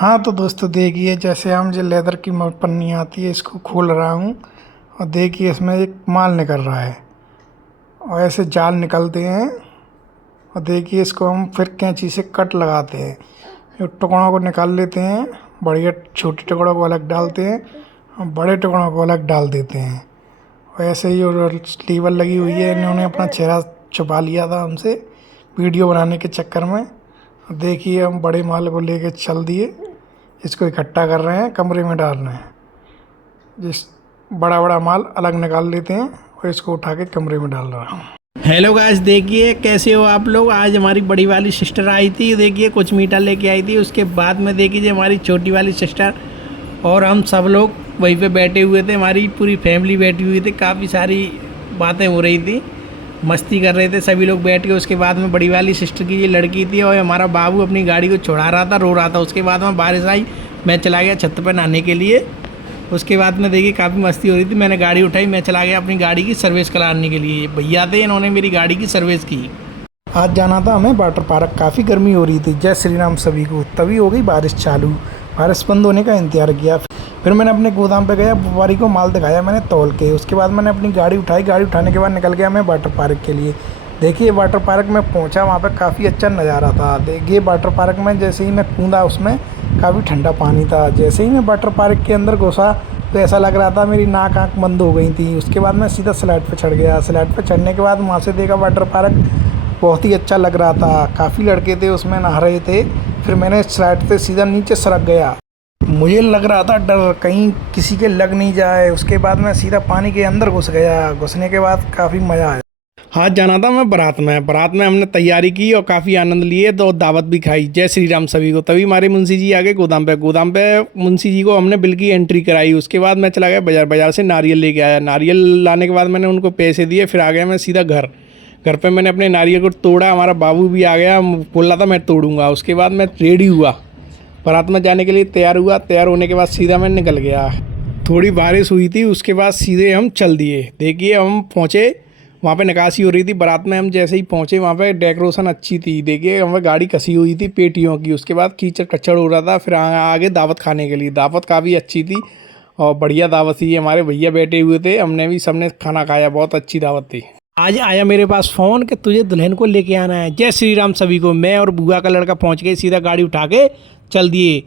हाँ तो दोस्तों देखिए, जैसे हम जो लेदर की पन्नी आती है इसको खोल रहा हूँ और देखिए इसमें एक माल निकल रहा है और ऐसे जाल निकलते हैं। और देखिए इसको हम फिर कैंची से कट लगाते हैं, फिर टुकड़ों को निकाल लेते हैं। बढ़िया छोटे टुकड़ों को अलग डालते हैं और बड़े टुकड़ों को अलग डाल देते हैं। और ऐसे ही और लीवर लगी हुई है, इन्होंने अपना चेहरा छुपा लिया था हमसे वीडियो बनाने के चक्कर में। देखिए हम बड़े माल को लेके चल दिए, इसको इकट्ठा कर रहे हैं, कमरे में डाल रहे हैं। जिस बड़ा बड़ा माल अलग निकाल लेते हैं और इसको उठा के कमरे में डाल रहा हूँ। हेलो गाइस, देखिए कैसे हो आप लोग। आज हमारी बड़ी वाली सिस्टर आई थी, देखिए कुछ मीठा लेके आई थी। उसके बाद में देखिए हमारी छोटी वाली सिस्टर और हम सब लोग वहीं पे बैठे हुए थे, हमारी पूरी फैमिली बैठी हुई थी। काफ़ी सारी बातें हो रही थी, मस्ती कर रहे थे सभी लोग बैठ के। उसके बाद में बड़ी वाली सिस्टर की ये लड़की थी और हमारा बाबू अपनी गाड़ी को छुड़ा रहा था, रो रहा था। उसके बाद में बारिश आई, मैं चला गया छत पर नहाने के लिए। उसके बाद में देखिए काफ़ी मस्ती हो रही थी, मैंने गाड़ी उठाई, मैं चला गया अपनी गाड़ी की सर्विस कराने के लिए। भैया थे, इन्होंने मेरी गाड़ी की सर्विस की। आज जाना था हमें वाटर पार्क, काफ़ी गर्मी हो रही थी। जय श्री राम सभी को। तभी हो गई बारिश चालू, बारिश बंद होने का इंतजार किया। फिर मैंने अपने गोदाम पे गया, व्यापारी को माल दिखाया मैंने तौल के। उसके बाद मैंने अपनी गाड़ी उठाई, गाड़ी उठाने के बाद निकल गया मैं वाटर पार्क के लिए। देखिए वाटर पार्क में पहुंचा, वहाँ पे काफ़ी अच्छा नज़ारा था। देखिए वाटर पार्क में जैसे ही मैं कूदा उसमें काफ़ी ठंडा पानी था। जैसे ही मैं वाटर पार्क के अंदर घुसा तो ऐसा लग रहा था मेरी नाक आँख बंद हो गई थी। उसके बाद मैं सीधा स्लाइड पे चढ़ गया। स्लाइड पे चढ़ने के बाद वहाँ से देखा वाटर पार्क बहुत ही अच्छा लग रहा था। काफ़ी लड़के थे उसमें नहा रहे थे। फिर मैंने स्लाइड से सीधा नीचे सरक गया। मुझे लग रहा था डर कहीं किसी के लग नहीं जाए। उसके बाद मैं सीधा पानी के अंदर घुस गया। घुसने के बाद काफ़ी मज़ा आया। आज जाना था मैं बारात में हमने तैयारी की और काफ़ी आनंद लिए, तो दावत भी खाई। जय श्री राम सभी को। तभी हमारे मुंशी जी आ गए गोदाम पे मुंशी जी को हमने बिल की एंट्री कराई। उसके बाद मैं चला गया बाज़ार से नारियल लेके आया। नारियल लाने के बाद मैंने उनको पैसे दिए, फिर आ गया मैं सीधा घर पे मैंने अपने नारियल को तोड़ा। हमारा बाबू भी आ गया, बोल रहा था मैं तोड़ूंगा। उसके बाद मैं रेडी हुआ, बारात में जाने के लिए तैयार हुआ। तैयार होने के बाद सीधा मैं निकल गया। थोड़ी बारिश हुई थी, उसके बाद सीधे हम चल दिए। देखिए हम पहुँचे, वहाँ पे निकासी हो रही थी बारात में। हम जैसे ही पहुँचे वहाँ पे डेकोरेशन अच्छी थी। देखिए हमें गाड़ी कसी हुई थी पेटियों की। उसके बाद कीचड़ कच्चड़ हो रहा था। फिर आगे दावत खाने के लिए, दावत काफ़ी अच्छी थी और बढ़िया दावत थी। हमारे भैया बैठे हुए थे, हमने भी सबने खाना खाया, बहुत अच्छी दावत थी। आज आया मेरे पास फ़ोन कि तुझे दुल्हन को लेके आना है। जय श्री राम सभी को। मैं और बुआ का लड़का पहुँच गए, सीधा गाड़ी उठा के चल दिए।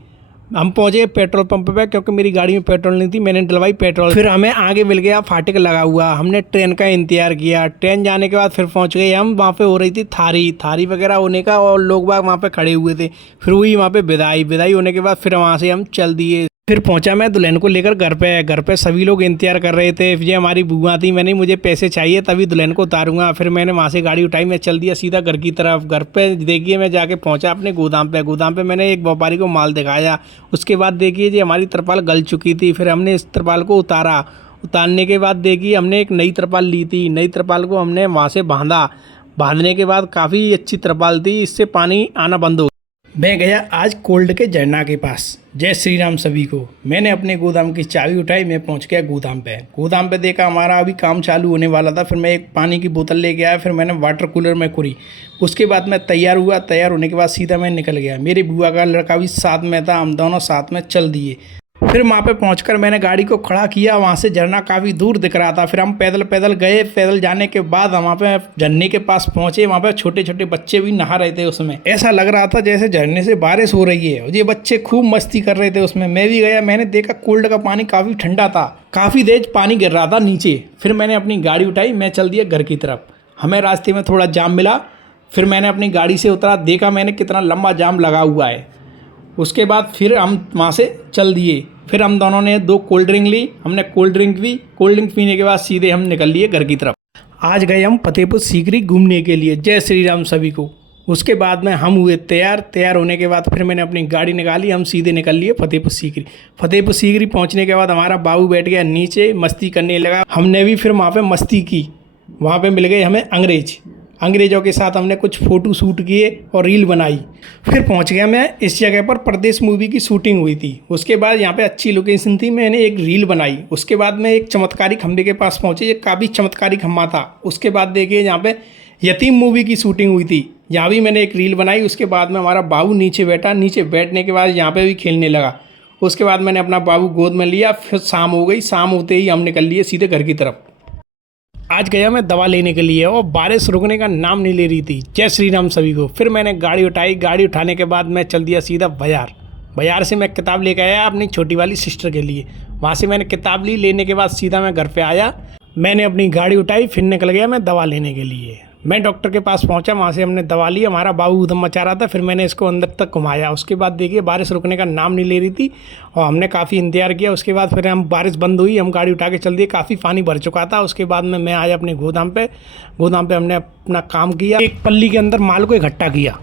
हम पहुंचे पेट्रोल पंप पे, क्योंकि मेरी गाड़ी में पेट्रोल नहीं थी, मैंने डलवाई पेट्रोल। फिर हमें आगे मिल गया फाटक लगा हुआ, हमने ट्रेन का इंतजार किया। ट्रेन जाने के बाद फिर पहुंच गए हम। वहाँ पे हो रही थी थारी वगैरह होने का और लोग बाग वहाँ पे खड़े हुए थे। फिर हुई वहाँ पे विदाई होने के बाद फिर वहाँ से हम चल दिए। फिर पहुंचा मैं दुल्हन को लेकर घर पे सभी लोग इंतजार कर रहे थे। ये हमारी बुआ थी, मैंने मुझे पैसे चाहिए तभी दुल्हन को उतारूंगा। फिर मैंने वहाँ से गाड़ी उठाई, मैं चल दिया सीधा घर की तरफ। घर पे देखिए मैं जाके पहुंचा अपने गोदाम पे मैंने एक व्यापारी को माल दिखाया। उसके बाद देखिए जी हमारी तरपाल गल चुकी थी। फिर हमने इस तरपाल को उतारने के बाद देखिए हमने एक नई तरपाल ली थी। नई तरपाल को हमने वहाँ से बांधने के बाद काफ़ी अच्छी तरपाल थी, इससे पानी आना बंद हो। मैं गया आज कोल्ड के झरना के पास। जय श्री राम सभी को। मैंने अपने गोदाम की चाबी उठाई, मैं पहुंच गया गोदाम पे देखा हमारा अभी काम चालू होने वाला था। फिर मैं एक पानी की बोतल लेके आया, फिर मैंने वाटर कूलर में कुरी। उसके बाद मैं तैयार हुआ। तैयार होने के बाद सीधा मैं निकल गया। मेरी बुआ का लड़का भी साथ में था, हम दोनों साथ में चल दिए। फिर वहाँ पे पहुंचकर मैंने गाड़ी को खड़ा किया। वहाँ से झरना काफ़ी दूर दिख रहा था। फिर हम पैदल गए। पैदल जाने के बाद हम वहाँ पे झरने के पास पहुँचे। वहाँ पे छोटे छोटे बच्चे भी नहा रहे थे उसमें। ऐसा लग रहा था जैसे झरने से बारिश हो रही है और ये बच्चे खूब मस्ती कर रहे थे उसमें। मैं भी गया, मैंने देखा कोल्ड का पानी काफ़ी ठंडा था, काफ़ी तेज पानी गिर रहा था नीचे। फिर मैंने अपनी गाड़ी उठाई, मैं चल दिया घर की तरफ। हमें रास्ते में थोड़ा जाम मिला, फिर मैंने अपनी गाड़ी से उतरा, देखा मैंने कितना लंबा जाम लगा हुआ है। उसके बाद फिर हम वहाँ से चल दिए। फिर हम दोनों ने 2 कोल्ड ड्रिंक ली, हमने कोल्ड ड्रिंक पीने के बाद सीधे हम निकल लिए घर की तरफ। आज गए हम फतेहपुर सीकरी घूमने के लिए। जय श्री राम सभी को। उसके बाद में हम हुए तैयार होने के बाद फिर मैंने अपनी गाड़ी निकाली, हम सीधे निकल लिए फतेहपुर सीकरी पहुँचने के बाद हमारा बाबू बैठ गया नीचे, मस्ती करने लगा। हमने भी फिर वहाँ पर मस्ती की। वहाँ पर मिल गए हमें अंग्रेज़ों के साथ हमने कुछ फ़ोटो शूट किए और रील बनाई। फिर पहुंच गया मैं इस जगह पर, परदेश मूवी की शूटिंग हुई थी। उसके बाद यहाँ पे अच्छी लोकेशन थी, मैंने एक रील बनाई। उसके बाद मैं एक चमत्कारी खंभे के पास पहुंचे, ये काफ़ी चमत्कारी खंभा था। उसके बाद देखिए यहाँ पे यतीम मूवी की शूटिंग हुई थी, यहाँ भी मैंने एक रील बनाई। उसके बाद में हमारा बाबू नीचे बैठा, नीचे बैठने के बाद यहाँ पे भी खेलने लगा। उसके बाद मैंने अपना बाबू गोद में लिया, फिर शाम हो गई। शाम होते ही हम निकल लिए सीधे घर की तरफ। आज गया मैं दवा लेने के लिए और बारिश रुकने का नाम नहीं ले रही थी। जय श्री राम सभी को। फिर मैंने गाड़ी उठाई, गाड़ी उठाने के बाद मैं चल दिया सीधा बाज़ार से मैं किताब लेकर आया अपनी छोटी वाली सिस्टर के लिए। वहाँ से मैंने किताब ली, लेने के बाद सीधा मैं घर पे आया। मैंने अपनी गाड़ी उठाई, फिर निकल गया मैं दवा लेने के लिए। मैं डॉक्टर के पास पहुंचा, वहाँ से हमने दवा ली। हमारा बाबू उधम मचा रहा था, फिर मैंने इसको अंदर तक घुमाया। उसके बाद देखिए बारिश रुकने का नाम नहीं ले रही थी और हमने काफ़ी इंतजार किया। उसके बाद फिर हम बारिश बंद हुई, हम गाड़ी उठा के चल दिए। काफ़ी पानी भर चुका था। उसके बाद में मैं आया अपने गोदाम पे हमने अपना काम किया। एक पल्ली के अंदर माल को इकट्ठा किया।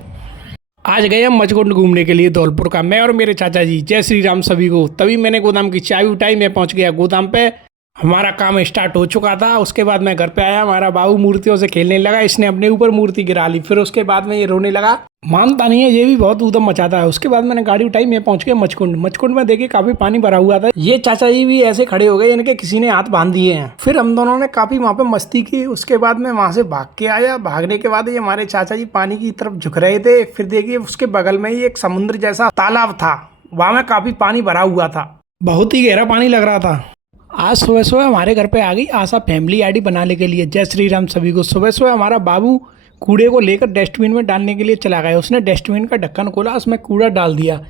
आज गए हम मचकुंड घूमने के लिए धौलपुर का, मैं और मेरे चाचा जी। जय श्री राम सभी को। तभी मैंने गोदाम की चाबी उठाई, मैं पहुंच गया गोदाम पे। हमारा काम स्टार्ट हो चुका था। उसके बाद मैं घर पे आया, हमारा बाबू मूर्तियों से खेलने लगा। इसने अपने ऊपर मूर्ति गिरा ली। फिर उसके बाद में ये रोने लगा, मानता नहीं है, ये भी बहुत ऊधम मचाता है। उसके बाद मैंने गाड़ी उठाई, मैं पहुंच गया मचकुंड में। देखिए काफ़ी पानी भरा हुआ था। ये चाचा जी भी ऐसे खड़े हो गए, इनके किसी ने हाथ बांध दिए हैं। फिर हम दोनों ने काफ़ी वहाँ पे मस्ती की। उसके बाद मैं वहाँ से भाग के आया। भागने के बाद ये हमारे चाचा जी पानी की तरफ झुक रहे थे। फिर देखिए उसके बगल में ही एक समुद्र जैसा तालाब था, वहाँ में काफ़ी पानी भरा हुआ था, बहुत ही गहरा पानी लग रहा था। आज सुबह सुबह हमारे घर पे आ गई आशा फैमिली आईडी बनाने के लिए। जय श्री राम सभी को। सुबह सुबह हमारा बाबू कूड़े को लेकर डस्टबिन में डालने के लिए चला गया। उसने डस्टबिन का ढक्कन खोला, उसमें कूड़ा डाल दिया।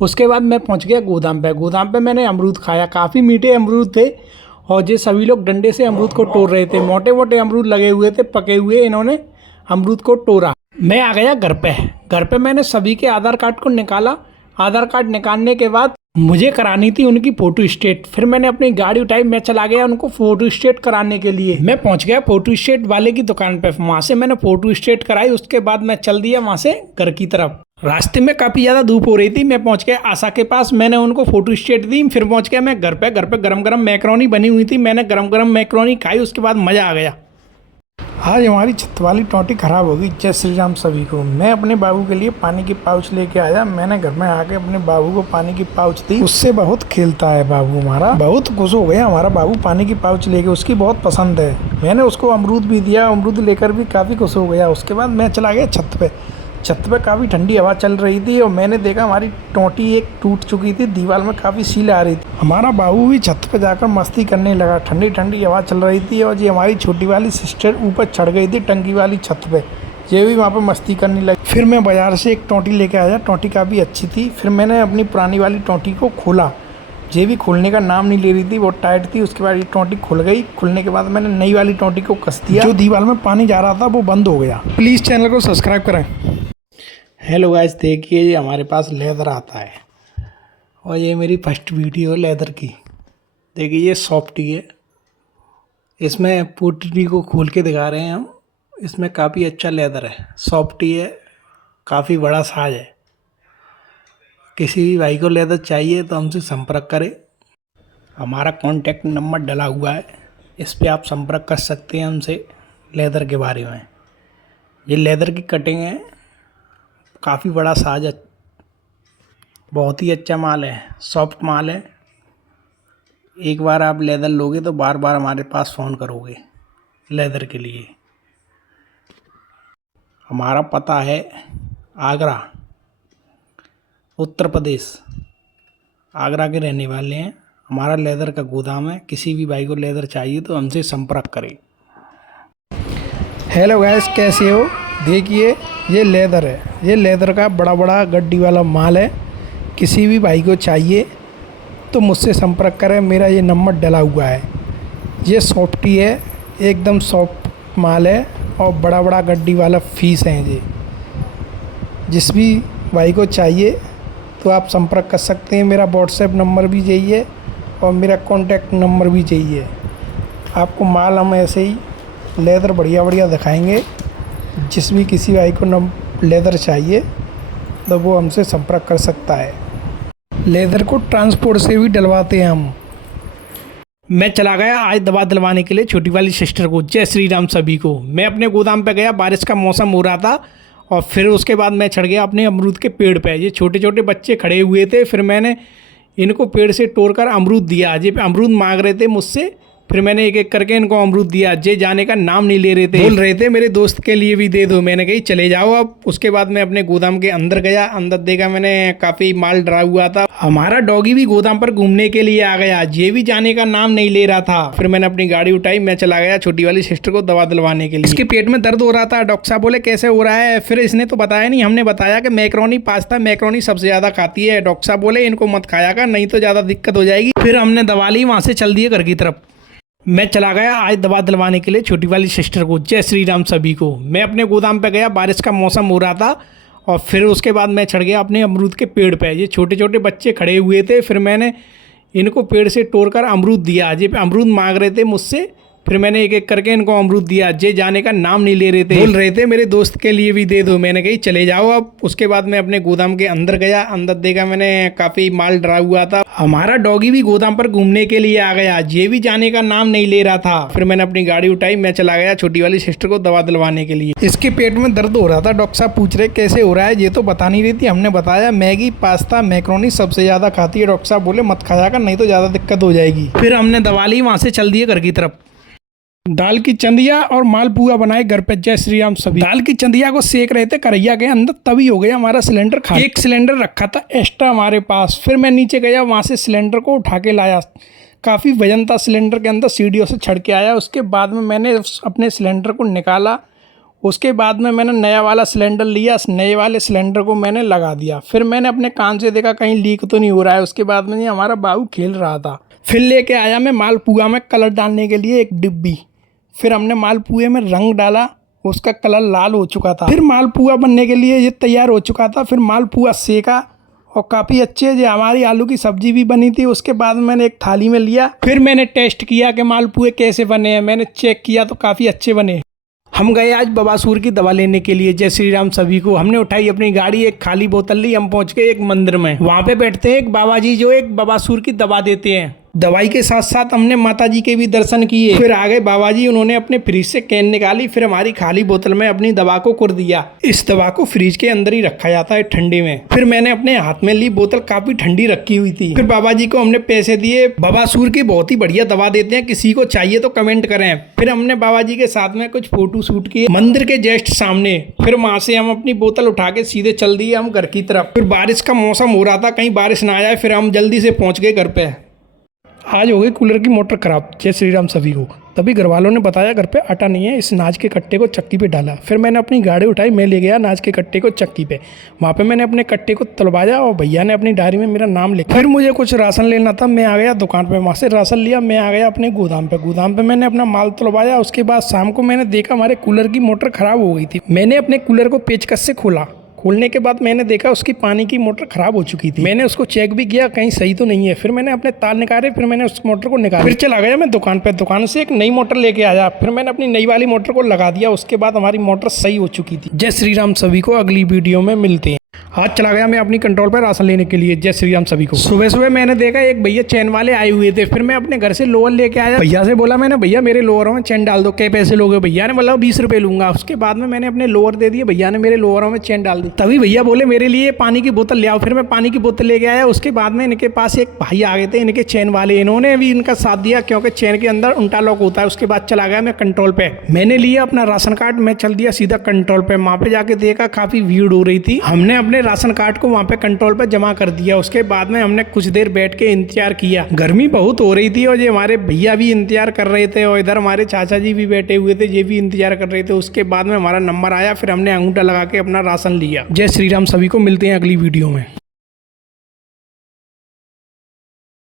उसके बाद मैं पहुंच गया गोदाम पे मैंने अमरूद खाया। काफ़ी मीठे अमरूद थे और ये सभी लोग डंडे से अमरूद को तोड़ रहे थे। मोटे मोटे अमरूद लगे हुए थे, पके हुए। इन्होंने अमरूद को तोड़ा। मैं आ गया घर पे मैंने सभी के आधार कार्ड को निकाला। आधार कार्ड निकालने के बाद मुझे करानी थी उनकी फ़ोटो स्टेट। फिर मैंने अपनी गाड़ी उठाई, मैं चला गया उनको फ़ोटो स्टेट कराने के लिए। मैं पहुंच गया फ़ोटो स्टेट वाले की दुकान पे। वहाँ से मैंने फ़ोटो स्टेट कराई। उसके बाद मैं चल दिया वहाँ से घर की तरफ। रास्ते में काफ़ी ज़्यादा धूप हो रही थी। मैं पहुंच गया आशा के पास, मैंने उनको फ़ोटो स्टेट दी। फिर पहुंच गया मैं घर पे गरम गरम मैक्रोनी बनी हुई थी। मैंने गरम गरम मैक्रोनी खाई। उसके बाद मज़ा आ गया। आज हमारी छत वाली टोंटी ख़राब हो गई। जय श्री राम सभी को। मैं अपने बाबू के लिए पानी की पाउच लेके आया। मैंने घर में आके अपने बाबू को पानी की पाउच दी। उससे बहुत खेलता है बाबू हमारा, बहुत खुश हो गया हमारा बाबू पानी की पाउच लेके। उसकी बहुत पसंद है। मैंने उसको अमरूद भी दिया, अमरूद लेकर भी काफ़ी खुश हो गया। उसके बाद मैं चला गया छत पे काफ़ी ठंडी हवा चल रही थी और मैंने देखा हमारी टोंटी एक टूट चुकी थी, दीवार में काफ़ी सील आ रही थी। हमारा बाबू भी छत पे जाकर मस्ती करने लगा। ठंडी ठंडी हवा चल रही थी और ये हमारी छोटी वाली सिस्टर ऊपर चढ़ गई थी टंकी वाली छत पे। ये भी वहाँ पे मस्ती करने लगी। फिर मैं बाज़ार से एक टोंटी लेके आया। टोंटी काफ़ी अच्छी थी। फिर मैंने अपनी पुरानी वाली टोंटी को खोला। ये भी खोलने का नाम नहीं ले रही थी, बहुत टाइट थी। उसके बाद ये टोंटी खुल गई। खुलने के बाद मैंने नई वाली टोंटी को कस दिया। जो दीवार में पानी जा रहा था वो बंद हो गया। प्लीज़ चैनल को सब्सक्राइब करें। हेलो गाइस, देखिए ये हमारे पास लेदर आता है और ये मेरी फर्स्ट वीडियो है लेदर की। देखिए ये सॉफ्टी है। इसमें पोटली को खोल के दिखा रहे हैं हम। इसमें काफ़ी अच्छा लेदर है, सॉफ्टी है, काफ़ी बड़ा साइज है। किसी भी भाई को लेदर चाहिए तो हमसे संपर्क करें। हमारा कॉन्टैक्ट नंबर डला हुआ है, इस पर आप संपर्क कर सकते हैं हमसे लेदर के बारे में। ये लेदर की कटिंग है, काफ़ी बड़ा साइज है, बहुत ही अच्छा माल है, सॉफ्ट माल है। एक बार आप लेदर लोगे तो बार बार हमारे पास फ़ोन करोगे लेदर के लिए। हमारा पता है आगरा, उत्तर प्रदेश। आगरा के रहने वाले हैं। हमारा लेदर का गोदाम है। किसी भी भाई को लेदर चाहिए तो हमसे संपर्क करें। हेलो गैस, कैसे हो? देखिए ये लेदर है। ये लेदर का बड़ा बड़ा गड्डी वाला माल है। किसी भी भाई को चाहिए तो मुझसे संपर्क करें। मेरा ये नंबर डला हुआ है। ये सॉफ्टी है, एकदम सॉफ्ट माल है और बड़ा बड़ा गड्डी वाला फीस है ये। जिस भी भाई को चाहिए तो आप संपर्क कर सकते हैं। मेरा व्हाट्सएप नंबर भी यही है और मेरा कॉन्टैक्ट नंबर भी यही है। आपको माल हम ऐसे ही लेदर बढ़िया बढ़िया दिखाएंगे। जिस भी किसी भाई को लेदर चाहिए तो वो हमसे संपर्क कर सकता है। लेदर को ट्रांसपोर्ट से भी डलवाते हैं हम। मैं चला गया आज दवा दिलवाने के लिए छोटी वाली सिस्टर को। जय श्री राम सभी को। मैं अपने गोदाम पे गया, बारिश का मौसम हो रहा था और फिर उसके बाद मैं चढ़ गया अपने अमरूद के पेड़ पे। ये छोटे छोटे बच्चे खड़े हुए थे। फिर मैंने इनको पेड़ से तोड़कर अमरूद दिया। ये अमरूद मांग रहे थे मुझसे, फिर मैंने एक एक करके इनको अमरूद दिया। जे जाने का नाम नहीं ले रहे थे, बोल रहे थे मेरे दोस्त के लिए भी दे दो। मैंने कही चले जाओ अब। उसके बाद मैं अपने गोदाम के अंदर गया। अंदर देखा मैंने काफ़ी माल डरा हुआ था। हमारा डॉगी भी गोदाम पर घूमने के लिए आ गया। जे भी जाने का नाम नहीं ले रहा था। फिर मैंने अपनी गाड़ी उठाई, मैं चला गया छोटी वाली सिस्टर को दवा दिलवाने के लिए। इसके पेट में दर्द हो रहा था। डॉक्टर साहब बोले कैसे हो रहा है? फिर इसने तो बताया नहीं। हमने बताया कि मैक्रोनी पास्ता मैक्रोनी सबसे ज़्यादा खाती है। डॉक्टर साहब बोले इनको मत खाया कर, नहीं तो ज़्यादा दिक्कत हो जाएगी। फिर हमने दवा ली, वहाँ से चल दिए घर की तरफ। मैं चला गया आज दवा दिलवाने के लिए छोटी वाली सिस्टर को। जय श्री राम सभी को। मैं अपने गोदाम पे गया, बारिश का मौसम हो रहा था। और फिर उसके बाद मैं चढ़ गया अपने अमरूद के पेड़ पे। ये छोटे छोटे बच्चे खड़े हुए थे। फिर मैंने इनको पेड़ से तोड़कर अमरूद दिया। ये अमरूद मांग रहे थे मुझसे। फिर मैंने एक एक करके इनको अमरूद दिया। जे जाने का नाम नहीं ले रहे थे, बोल रहे थे मेरे दोस्त के लिए भी दे दो। मैंने कही चले जाओ अब। उसके बाद मैं अपने गोदाम के अंदर गया। अंदर देखा मैंने काफ़ी माल डरा हुआ था। हमारा डॉगी भी गोदाम पर घूमने के लिए आ गया। जे भी जाने का नाम नहीं ले रहा था। फिर मैंने अपनी गाड़ी उठाई, मैं चला गया छोटी वाली सिस्टर को दवा दिलवाने के लिए। इसके पेट में दर्द हो रहा था। डॉक्टर साहब पूछ रहे कैसे हो रहा है? ये तो बता नहीं रही थी। हमने बताया मैगी पास्ता मैक्रोनी सबसे ज़्यादा खाती है। डॉक्टर साहब बोले मत खाया कर, नहीं तो ज़्यादा दिक्कत हो जाएगी। फिर हमने दवा ली, वहाँ से चल दिए घर की तरफ। दाल की चंदिया और मालपुआ बनाए घर पे। जय श्री राम सभी। दाल की चंदिया को सेक रहे थे करैया के अंदर, तभी हो गया हमारा सिलेंडर खाली। एक सिलेंडर रखा था एक्स्ट्रा हमारे पास। फिर मैं नीचे गया, वहाँ से सिलेंडर को उठा के लाया। काफ़ी वजन था सिलेंडर के अंदर, सीढ़ियों से चढ़ के आया। उसके बाद में मैंने अपने सिलेंडर को निकाला। उसके बाद में मैंने नया वाला सिलेंडर लिया। नए वाले सिलेंडर को मैंने लगा दिया। फिर मैंने अपने कान से देखा कहीं लीक तो नहीं हो रहा है। उसके बाद में हमारा बाबू खेल रहा था। फिर लेके आया मैं मालपुआ में कलर डालने के लिए एक डिब्बी। फिर हमने मालपुए में रंग डाला, उसका कलर लाल हो चुका था। फिर मालपुआ बनने के लिए ये तैयार हो चुका था। फिर मालपुआ सेका और काफ़ी अच्छे जो हमारी आलू की सब्जी भी बनी थी। उसके बाद मैंने एक थाली में लिया। फिर मैंने टेस्ट किया कि मालपुए कैसे बने हैं। मैंने चेक किया तो काफ़ी अच्छे बने। हम गए आज बबासूर की दवा लेने के लिए। जय श्री राम सभी को। हमने उठाई अपनी गाड़ी, एक खाली बोतल ली। हम पहुंच गए एक मंदिर में। वहाँ पे बैठते हैं एक बाबा जी जो एक बबासूर की दवा देते हैं। दवाई के साथ साथ हमने माता जी के भी दर्शन किए। फिर आ गए बाबा जी, उन्होंने अपने फ्रिज से कैन निकाली। फिर हमारी खाली बोतल में अपनी दवा को कुर दिया। इस दवा को फ्रिज के अंदर ही रखा जाता है ठंडे में। फिर मैंने अपने हाथ में ली, बोतल काफी ठंडी रखी हुई थी। फिर बाबा जी को हमने पैसे दिए। बबासूर की बहुत ही बढ़िया दवा देते हैं, किसी को चाहिए तो कमेंट करें। फिर हमने बाबा जी के साथ में कुछ फोटो शूट किए मंदिर के जस्ट सामने। फिर वहां से हम अपनी बोतल उठा के सीधे चल दिए हम घर की तरफ। फिर बारिश का मौसम हो रहा था, कहीं बारिश ना आ जाए। फिर हम जल्दी से पहुंच गए घर पे। आज हो गई कूलर की मोटर खराब। जय श्री राम सभी को। तभी घर वालों ने बताया घर पे आटा नहीं है, इस नाज के कट्टे को चक्की पे डाला। फिर मैंने अपनी गाड़ी उठाई, मैं ले गया नाज के कट्टे को चक्की पे। वहाँ पे मैंने अपने कट्टे को तलवाया और भैया ने अपनी डायरी में मेरा नाम लिखा। फिर मुझे कुछ राशन लेना था, मैं आ गया दुकान पे। वहाँ से राशन लिया, मैं आ गया अपने गोदाम पे। गोदाम पे मैंने अपना माल तलवाया। उसके बाद शाम को मैंने देखा हमारे कूलर की मोटर खराब हो गई थी। मैंने अपने कूलर को पेचकस से खोला। खोलने के बाद मैंने देखा उसकी पानी की मोटर खराब हो चुकी थी। मैंने उसको चेक भी किया, कहीं सही तो नहीं है। फिर मैंने अपने तार निकाले। फिर मैंने उस मोटर को निकाला। फिर चला गया मैं दुकान पे। दुकान से एक नई मोटर लेके आया। फिर मैंने अपनी नई वाली मोटर को लगा दिया। उसके बाद हमारी मोटर सही हो चुकी थी। जय श्री राम सभी को। अगली वीडियो में मिलते हैं। आज चला गया मैं अपनी कंट्रोल पर राशन लेने के लिए। जय श्री राम सभी को। सुबह सुबह मैंने देखा एक भैया चैन वाले आए हुए थे। फिर मैं अपने घर से लोअर लेके आया। भैया से बोला मैंने, भैया मेरे लोअरों में चैन डाल दो, क्या पैसे लोगे? भैया ने बोला 20 रुपये लूंगा। उसके बाद में मैंने अपने लोअर दे दिए, भैया ने मेरे लोअरों में चैन डाल दी। तभी भैया बोले मेरे लिए पानी की बोतल ले आओ। फिर मैं पानी की बोतल लेके आया। उसके बाद में इनके पास एक भाई आ गए थे, इनके चैन वाले। इन्होंने भी इनका साथ दिया क्योंकि चैन के अंदर उल्टा लॉक होता है। उसके बाद चला गया मैं कंट्रोल पे। मैंने लिया अपना राशन कार्ड, मैं चल दिया सीधा कंट्रोल पे। वहाँ पे जाके देखा काफी भीड़ हो रही थी। हमने अपने राशन कार्ड को पे कंट्रोल पे जमा कर दिया। उसके बाद में हमने कुछ देर बैठ के इंतजार किया। गर्मी बहुत हो रही थी और ये हमारे भैया भी इंतजार कर रहे थे और इधर हमारे चाचा जी भी बैठे हुए थे, ये भी इंतजार कर रहे थे। उसके बाद में हमारा नंबर आया। फिर हमने अंगूठा लगा के अपना राशन लिया। जय श्री राम सभी को। मिलते हैं अगली वीडियो में।